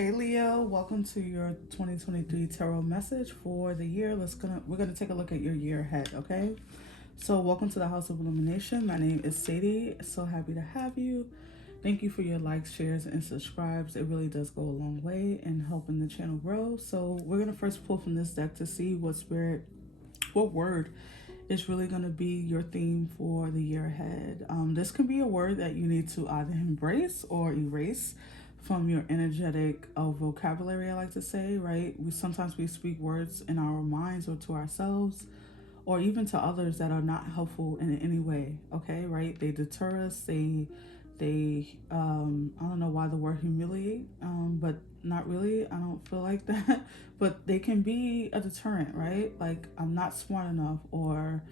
Hey Leo, welcome to your 2023 tarot message for the year. We're gonna take a look at your year ahead, okay? So welcome to the House of Illumination. My name is Sadie. So happy to have you. Thank you for your likes, shares, and subscribes. It really does go a long way in helping the channel grow. So we're gonna first pull from this deck to see what word is really gonna be your theme for the year ahead. This can be a word that you need to either embrace or erase from your energetic vocabulary, I like to say, right? We speak words in our minds or to ourselves or even to others that are not helpful in any way, okay, right? They deter us, I don't know why the word humiliate, but not really, I don't feel like that, but they can be a deterrent, right? Like, I'm not smart enough, or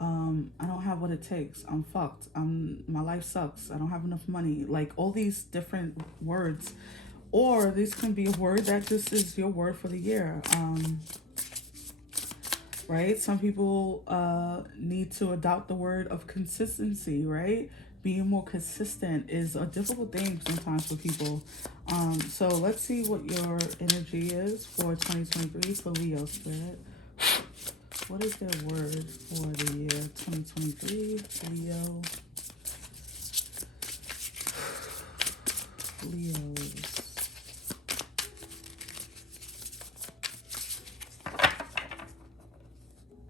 I don't have what it takes. I'm fucked. My life sucks. I don't have enough money. Like all these different words, or this can be a word that just is your word for the year. Right? Some people need to adopt the word of consistency. Right? Being more consistent is a difficult thing sometimes for people. So let's see what your energy is for 2023 for Leo Spirit. What is their word for the year 2023? Leos.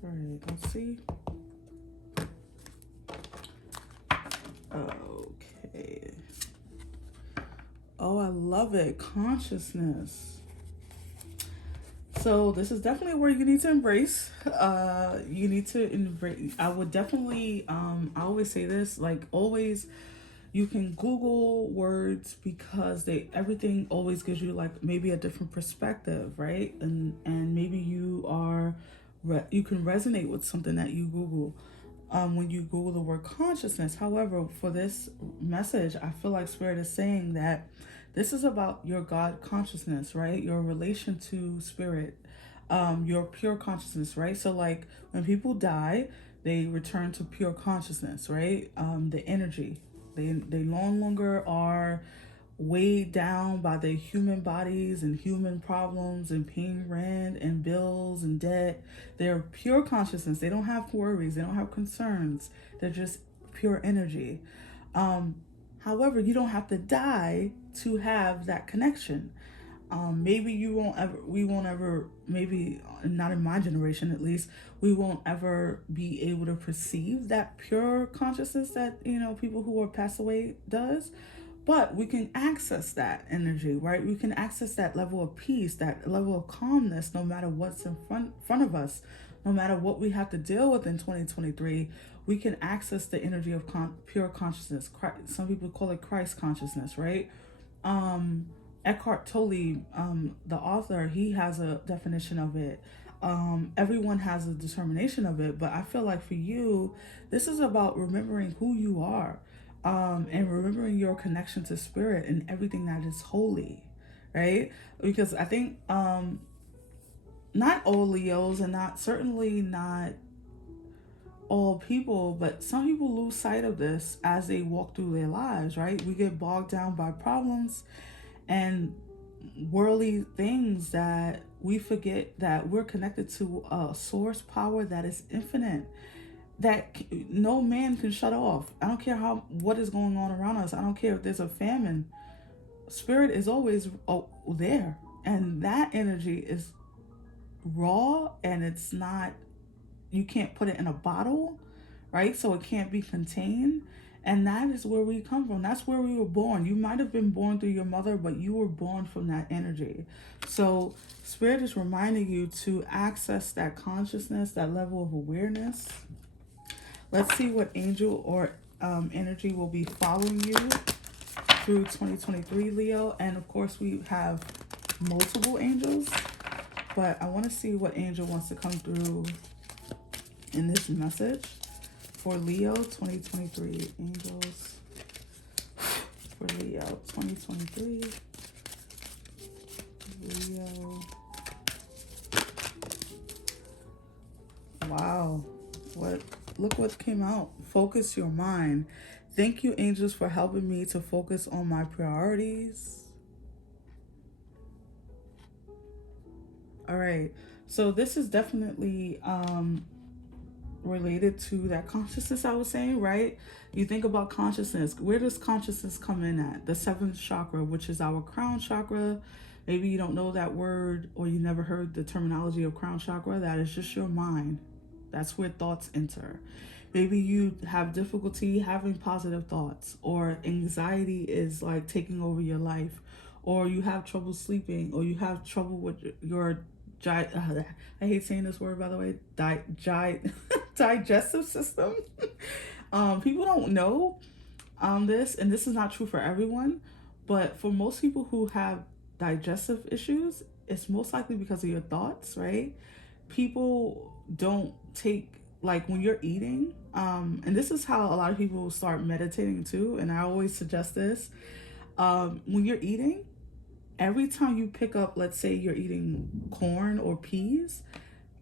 All right, let's see. Okay. Oh, I love it. Consciousness. So this is definitely where you need to embrace. You need to embrace. I would definitely. I always say this. Like always, you can Google words because everything always gives you like maybe a different perspective, right? And maybe you can resonate with something that you Google. When you Google the word consciousness. However, for this message, I feel like Spirit is saying that this is about your God consciousness, right? Your relation to Spirit, your pure consciousness, right? So, like when people die, they return to pure consciousness, right? The energy. They no longer are weighed down by their human bodies and human problems and paying rent and bills and debt. They're pure consciousness. They don't have worries. They don't have concerns. They're just pure energy. However, you don't have to die to have that connection. Maybe we won't ever, maybe not in my generation at least, we won't ever be able to perceive that pure consciousness that, people who are passed away does. But we can access that energy, right? We can access that level of peace, that level of calmness, no matter what's in front of us, no matter what we have to deal with in 2023. We can access the energy of pure consciousness. Some people call it Christ consciousness, right? Eckhart Tolle, the author, he has a definition of it. Everyone has a determination of it, but I feel like for you, this is about remembering who you are, and remembering your connection to Spirit and everything that is holy, right? Because I think not all Leos, and certainly not all people, but some people lose sight of this as they walk through their lives, right? We get bogged down by problems and worldly things that we forget that we're connected to a source power that is infinite, that no man can shut off. I don't care what is going on around us. I don't care if there's a famine. Spirit is always there, and that energy is raw, and it's not, you can't put it in a bottle, right? So it can't be contained. And that is where we come from. That's where we were born. You might have been born through your mother, but you were born from that energy. So Spirit is reminding you to access that consciousness, that level of awareness. Let's see what angel or energy will be following you through 2023, Leo. And of course, we have multiple angels, but I want to see what angel wants to come through in this message for Leo 2023. Angels for Leo 2023. Leo. Wow. Look what came out. Focus your mind. Thank you, angels, for helping me to focus on my priorities. All right. So this is definitely related to that consciousness I was saying, right? You think about consciousness. Where does consciousness come in at? The seventh chakra, which is our crown chakra. Maybe you don't know that word or you never heard the terminology of crown chakra. That is just your mind. That's where thoughts enter. Maybe you have difficulty having positive thoughts, or anxiety is like taking over your life, or you have trouble sleeping, or you have trouble with your I hate saying this word, by the way, digestive system. People don't know this, and this is not true for everyone, but for most people who have digestive issues, it's most likely because of your thoughts, right? People don't take, like when you're eating, and this is how a lot of people start meditating too, and I always suggest this. When you're eating, every time you pick up, let's say you're eating corn or peas,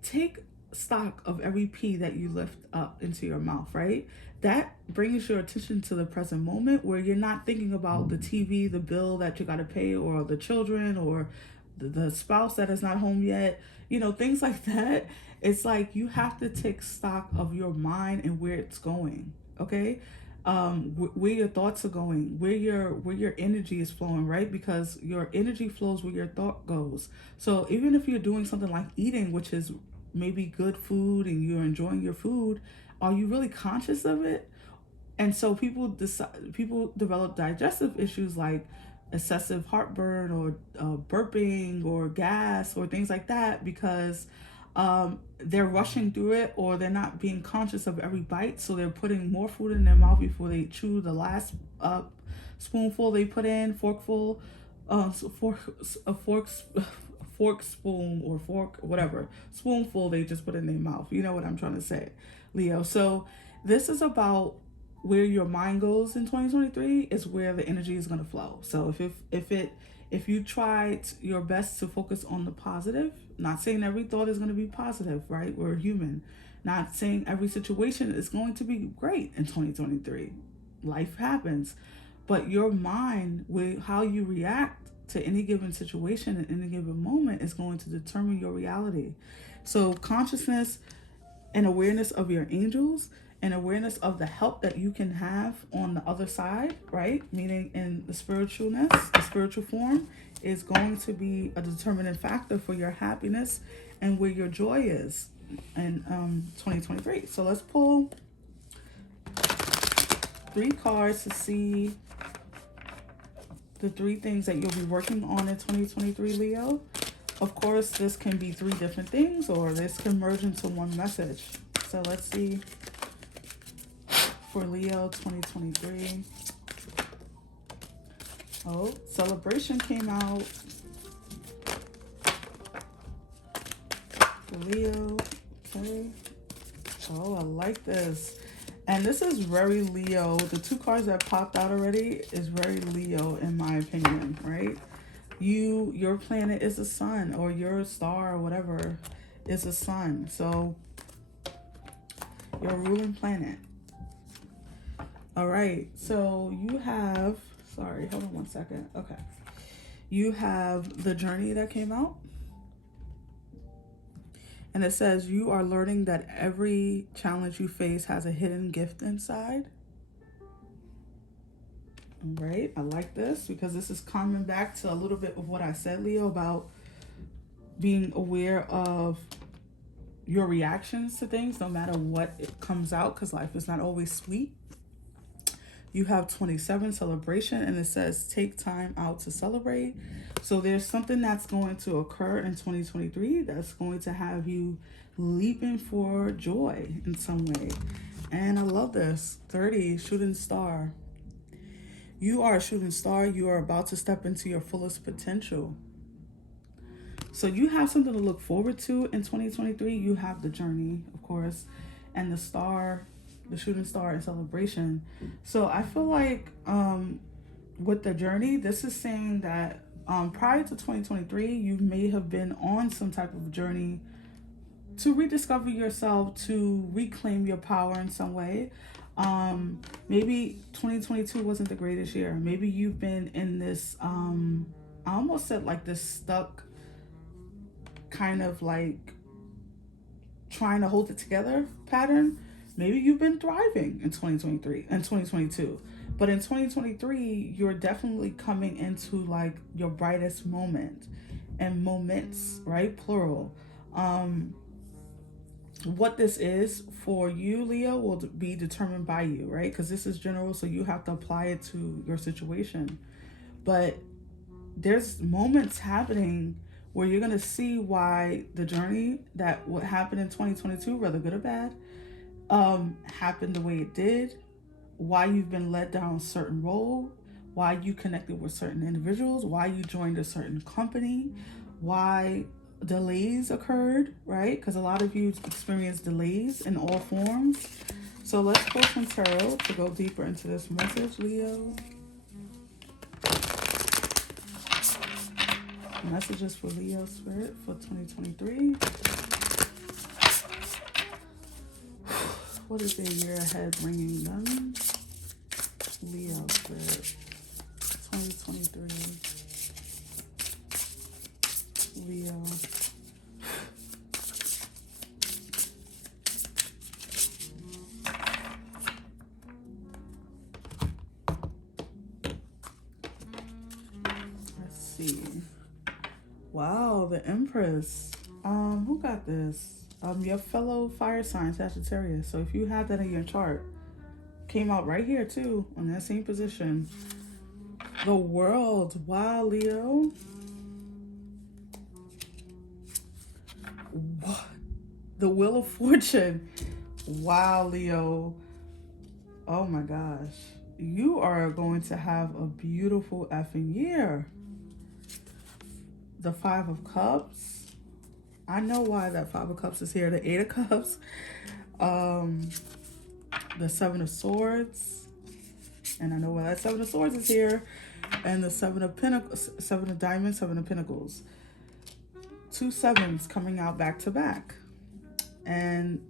take stock of every pea that you lift up into your mouth, right? That brings your attention to the present moment, where you're not thinking about the TV, the bill that you got to pay, or the children, or the spouse that is not home yet, things like that. It's like you have to take stock of your mind and where it's going, okay? Where your thoughts are going, where your energy is flowing, right? Because your energy flows where your thought goes. So even if you're doing something like eating, which is maybe good food and you're enjoying your food, are you really conscious of it? And so people develop digestive issues like excessive heartburn, or burping, or gas, or things like that, because they're rushing through it, or they're not being conscious of every bite. So they're putting more food in their mouth before they chew the last spoonful they put in, forkful, fork spoon, or fork, whatever, spoonful they just put in their mouth. You know what I'm trying to say, Leo. So this is about where your mind goes in 2023 is where the energy is going to flow. So if you try your best to focus on the positive, not saying every thought is going to be positive, right? We're human. Not saying every situation is going to be great in 2023. Life happens. But your mind, with how you react to any given situation at any given moment, is going to determine your reality. So consciousness and awareness of your angels, and awareness of the help that you can have on the other side, right? Meaning in the spiritualness, the spiritual form, is going to be a determining factor for your happiness and where your joy is in 2023. So let's pull 3 cards to see the 3 things that you'll be working on in 2023, Leo. Of course, this can be 3 different things, or this can merge into one message. So let's see for Leo 2023. Oh, celebration came out for Leo. Okay. Oh, I like this. And this is very Leo. The 2 cards that popped out already is very Leo in my opinion, right? Your planet is the sun, or your star, or whatever, is the sun. So your ruling planet. All right, so you have, sorry, hold on one second. Okay. You have the journey that came out. And it says you are learning that every challenge you face has a hidden gift inside. All right, I like this because this is coming back to a little bit of what I said, Leo, about being aware of your reactions to things, no matter what it comes out, because life is not always sweet. You have 27, celebration, and it says take time out to celebrate. So there's something that's going to occur in 2023 that's going to have you leaping for joy in some way. And I love this. 30, shooting star. You are a shooting star. You are about to step into your fullest potential. So you have something to look forward to in 2023. You have the journey, of course, and the star, the shooting star, and celebration. So I feel like with the journey, this is saying that prior to 2023, you may have been on some type of journey to rediscover yourself, to reclaim your power in some way. Maybe 2022 wasn't the greatest year. Maybe you've been in this, I almost said like this stuck kind of like trying to hold it together pattern, maybe you've been thriving in 2023 and 2022. But in 2023, you're definitely coming into like your brightest moment, and moments, right? Plural. Um, what this is for you, Leo, will be determined by you, right? Because this is general, so you have to apply it to your situation. But there's moments happening where you're going to see why the journey that what happened in 2022, whether good or bad, happened the way it did, why you've been led down a certain road, why you connected with certain individuals, why you joined a certain company, why delays occurred, right? Because a lot of you experience delays in all forms. So let's pull some tarot to go deeper into this message, Leo. Messages for Leo Spirit for 2023. What is their year ahead bringing them? Leo Spirit 2023. Leo. Let's see. Wow, the Empress. Who got this? Your fellow fire sign Sagittarius. So if you have that in your chart, came out right here too, on that same position. The World. Wow, Leo. What? The Wheel of Fortune. Wow, Leo. Oh my gosh. You are going to have a beautiful effing year. The Five of Cups. I know why that Five of Cups is here. The Eight of Cups. The Seven of Swords. And I know why that Seven of Swords is here. And the Seven of Pentacles, Seven of Diamonds, Seven of Pentacles. 2 sevens coming out back to back. And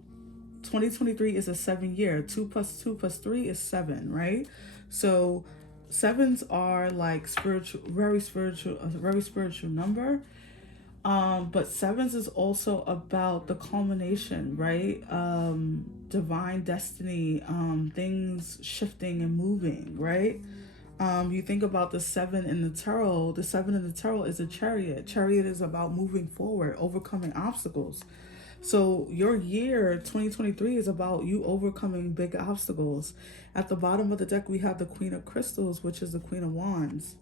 2023 is a 7 year. 2 plus 2 plus 3 is 7, right? So sevens are like spiritual, a very spiritual number. But sevens is also about the culmination, right? Divine destiny, things shifting and moving, right? You think about the 7 in the tarot. The 7 in the tarot is a chariot. Chariot is about moving forward, overcoming obstacles. So your year 2023 is about you overcoming big obstacles. At the bottom of the deck, we have the Queen of Crystals, which is the Queen of Wands.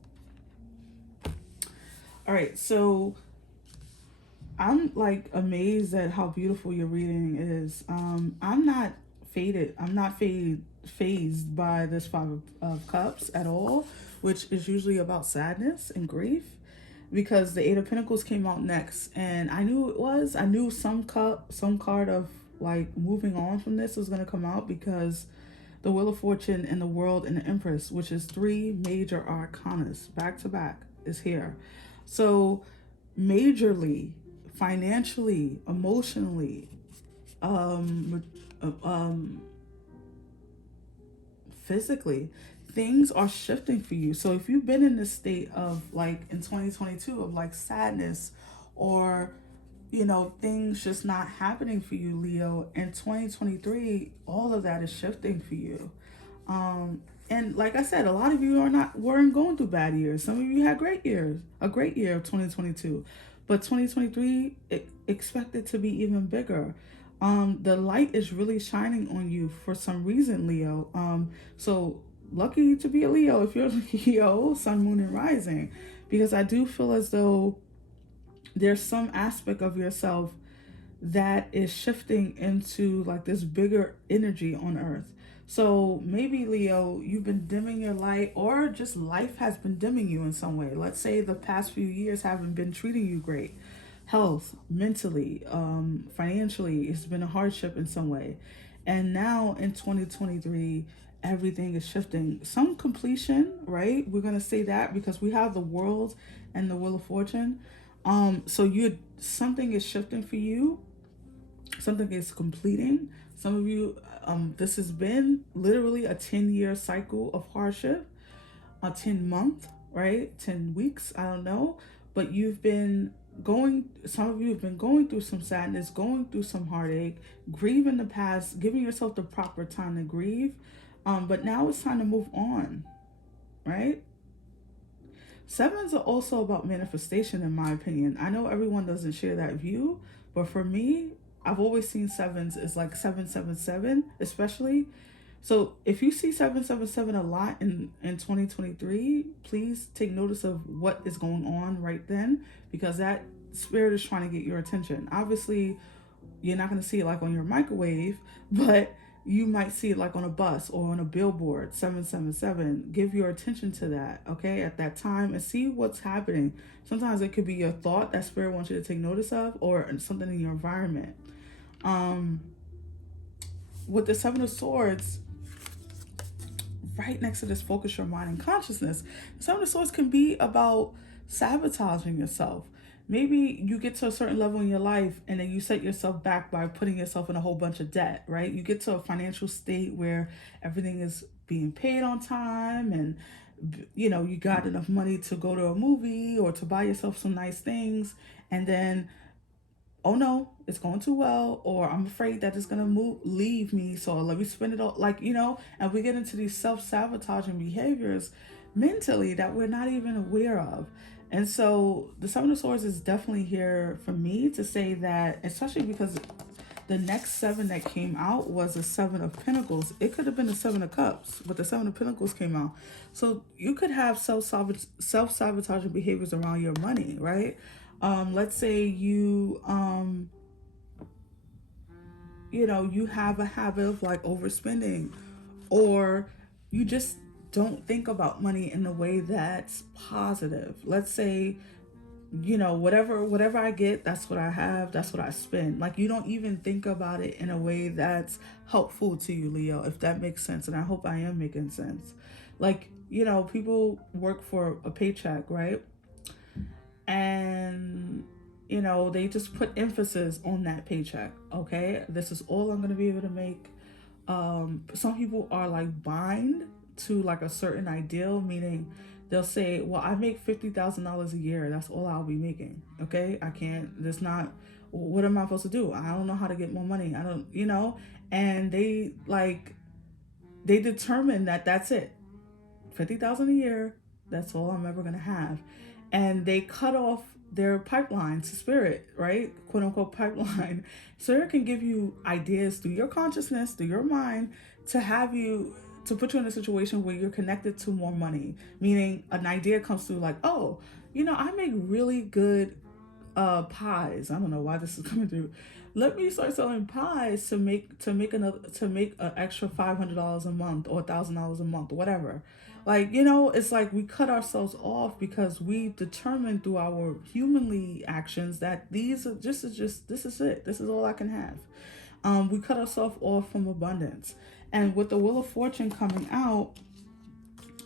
All right, so I'm like amazed at how beautiful your reading is. I'm not faded. I'm not phased by this Five of Cups at all, which is usually about sadness and grief, because the Eight of Pentacles came out next, and I knew it was. I knew some card of like moving on from this was gonna come out, because the Wheel of Fortune and the World and the Empress, which is 3 major arcanas back to back, is here. So majorly, financially, emotionally, physically, things are shifting for you. So if you've been in this state of like in 2022 of like sadness, or you know, things just not happening for you, Leo, in 2023, all of that is shifting for you. And like I said, a lot of you weren't going through bad years. Some of you had great years, a great year of 2022. But 2023, expected to be even bigger. The light is really shining on you for some reason, Leo. So lucky to be a Leo if you're Leo, Sun, Moon, and Rising. Because I do feel as though there's some aspect of yourself that is shifting into like this bigger energy on Earth. So maybe, Leo, you've been dimming your light, or just life has been dimming you in some way. Let's say the past few years haven't been treating you great. Health, mentally, financially, it's been a hardship in some way. And now in 2023, everything is shifting. Some completion, right? We're going to say that because we have the World and the Wheel of Fortune. So something is shifting for you. Something is completing. Some of you, this has been literally a 10-year cycle of hardship, a 10-month, right? 10 weeks, I don't know. But you've been some of you have been going through some sadness, going through some heartache, grieving the past, giving yourself the proper time to grieve. But now it's time to move on, right? Sevens are also about manifestation, in my opinion. I know everyone doesn't share that view, but for me, I've always seen sevens as like 777, especially. So if you see 777 a lot in 2023, please take notice of what is going on right then, because that spirit is trying to get your attention. Obviously, you're not going to see it like on your microwave, but you might see it like on a bus or on a billboard. 777, give your attention to that, okay, at that time, and see what's happening. Sometimes it could be your thought that spirit wants you to take notice of, or something in your environment. With the Seven of Swords right next to this, focus your mind and consciousness, the Seven of Swords can be about sabotaging yourself. Maybe you get to a certain level in your life and then you set yourself back by putting yourself in a whole bunch of debt, right? You get to a financial state where everything is being paid on time, and you got enough money to go to a movie or to buy yourself some nice things, and then, oh no, it's going too well, or I'm afraid that it's gonna leave me, so let me spend it all, and we get into these self-sabotaging behaviors mentally that we're not even aware of. And so the Seven of Swords is definitely here for me to say that, especially because the next seven that came out was a Seven of Pentacles. It could have been a Seven of Cups, but the Seven of Pentacles came out. So you could have self-sabotaging behaviors around your money, right? Let's say you have a habit of like overspending, or you just don't think about money in a way that's positive. Let's say, whatever I get, that's what I have, that's what I spend. Like, you don't even think about it in a way that's helpful to you, Leo, if that makes sense. And I hope I am making sense. Like, people work for a paycheck, right? And they just put emphasis on that paycheck. Okay, this is all I'm going to be able to make. Some people are like bind to like a certain ideal, meaning they'll say, well, I make $50,000 a year, that's all I'll be making. Okay, I can't, that's not, what am I supposed to do? I don't know how to get more money. I don't, and they determine that that's it, 50,000 a year, that's all I'm ever going to have. And they cut off their pipeline to spirit, right? Quote unquote pipeline. Spirit can give you ideas through your consciousness, through your mind, to put you in a situation where you're connected to more money. Meaning an idea comes through like, oh, I make really good pies. I don't know why this is coming through. Let me start selling pies to make an extra $500 a month or $1,000 a month, whatever. Like, it's like we cut ourselves off because we determined through our humanly actions that this is it. This is all I can have. We cut ourselves off from abundance. And with the Wheel of Fortune coming out,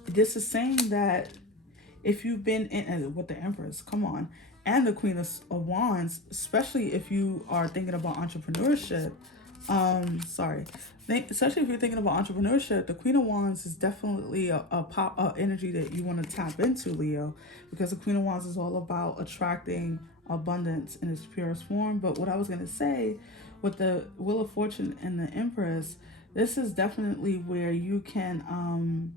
this is saying that if you've been in, with the Empress, come on, and the Queen of Wands, especially if you are thinking about entrepreneurship, especially if you're thinking about entrepreneurship, the Queen of Wands is definitely a energy that you want to tap into, Leo, because the Queen of Wands is all about attracting abundance in its purest form. But what I was going to say with the Wheel of Fortune and the Empress, this is definitely where you can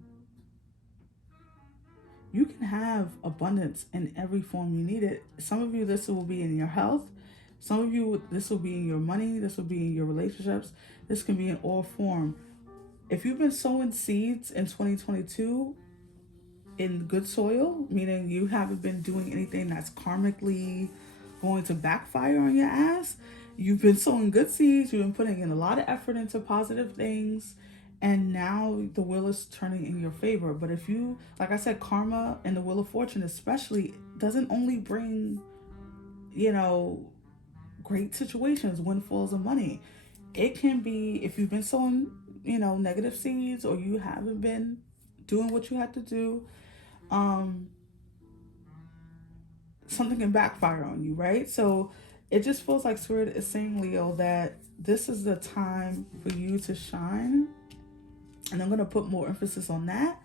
have abundance in every form you need it. Some of you, this will be in your health. Some of you, this will be in your money. This will be in your relationships. This can be in all form. If you've been sowing seeds in 2022 in good soil, meaning you haven't been doing anything that's karmically going to backfire on your ass, you've been sowing good seeds, you've been putting in a lot of effort into positive things, and now the wheel is turning in your favor. But if you, like I said, karma and the Wheel of Fortune especially doesn't only bring, great situations, windfalls of money. It can be, if you've been sowing, negative seeds, or you haven't been doing what you have to do, something can backfire on you, right? So it just feels like Spirit is saying, Leo, that this is the time for you to shine. And I'm going to put more emphasis on that.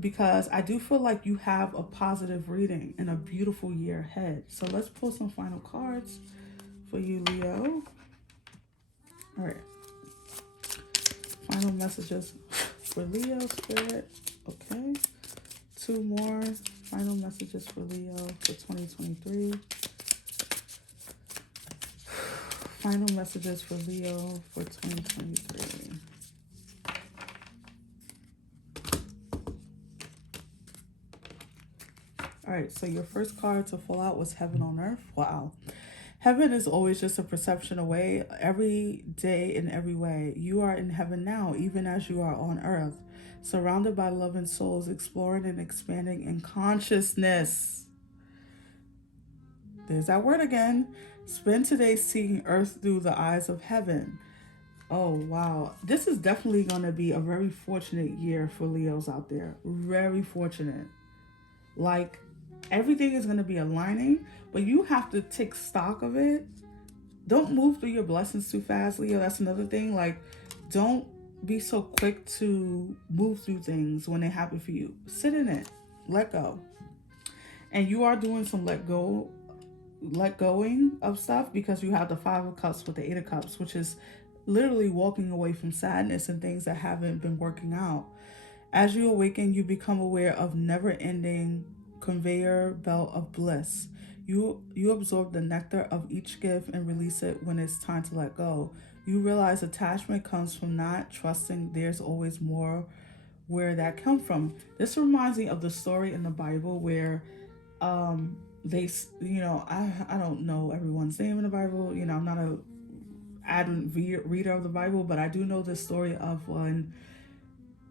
because I do feel like you have a positive reading and a beautiful year ahead. So let's pull some final cards for you, Leo. All right. Final messages for Leo, Spirit. Okay. Two more final messages for Leo for 2023. Final messages for Leo for 2023. All right, so your first card to fall out was Heaven on Earth. Wow. Heaven is always just a perception away. Every day in every way, you are in heaven now, even as you are on earth, surrounded by loving souls, exploring and expanding in consciousness. There's that word again. Spend today seeing earth through the eyes of heaven. Oh, wow. This is definitely going to be a very fortunate year for Leos out there. Very fortunate. Like, everything is going to be aligning, but you have to take stock of it. Don't move through your blessings too fast, Leo. That's another thing. Like, don't be so quick to move through things when they happen for you. Sit in it. Let go. And you are doing some let going of stuff, because you have the Five of Cups with the Eight of Cups, which is literally walking away from sadness and things that haven't been working out. As you awaken, you become aware of never-ending conveyor belt of bliss. You absorb the nectar of each gift and release it when it's time to let go. You realize attachment comes from not trusting there's always more, where that come from. This reminds me of the story in the Bible where they, I don't know everyone's name in the Bible. I'm not a avid reader of the Bible, but I do know the story of when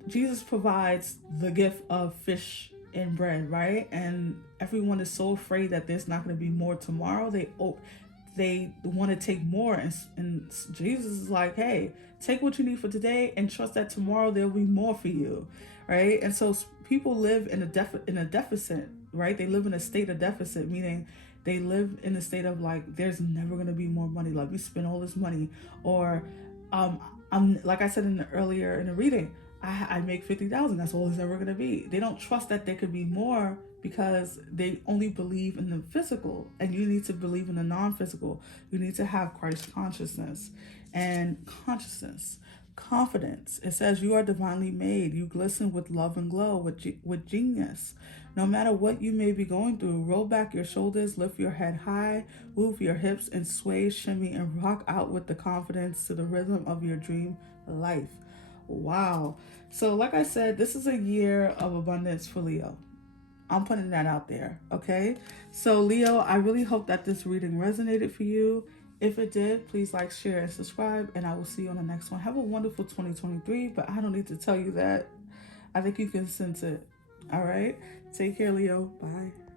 Jesus provides the gift of fish and bread, right? And everyone is so afraid that there's not going to be more tomorrow. They want to take more, and Jesus is like, hey, take what you need for today and trust that tomorrow there'll be more for you, right? And so people live in a deficit, right? They live in a state of deficit, meaning they live in a state of like, there's never going to be more money. Let me spend all this money, or I'm like I said earlier in the reading, I make 50,000. That's all it's ever gonna be. They don't trust that there could be more because they only believe in the physical, and you need to believe in the non-physical. You need to have Christ consciousness and consciousness, confidence. It says you are divinely made. You glisten with love and glow with genius. No matter what you may be going through, roll back your shoulders, lift your head high, move your hips, and sway, shimmy, and rock out with the confidence to the rhythm of your dream life. Wow. So, like I said, this is a year of abundance for Leo. I'm putting that out there, okay? So, Leo, I really hope that this reading resonated for you. If it did, please like, share, and subscribe, and I will see you on the next one. Have a wonderful 2023, but I don't need to tell you that. I think you can sense it. All right? Take care, Leo. Bye.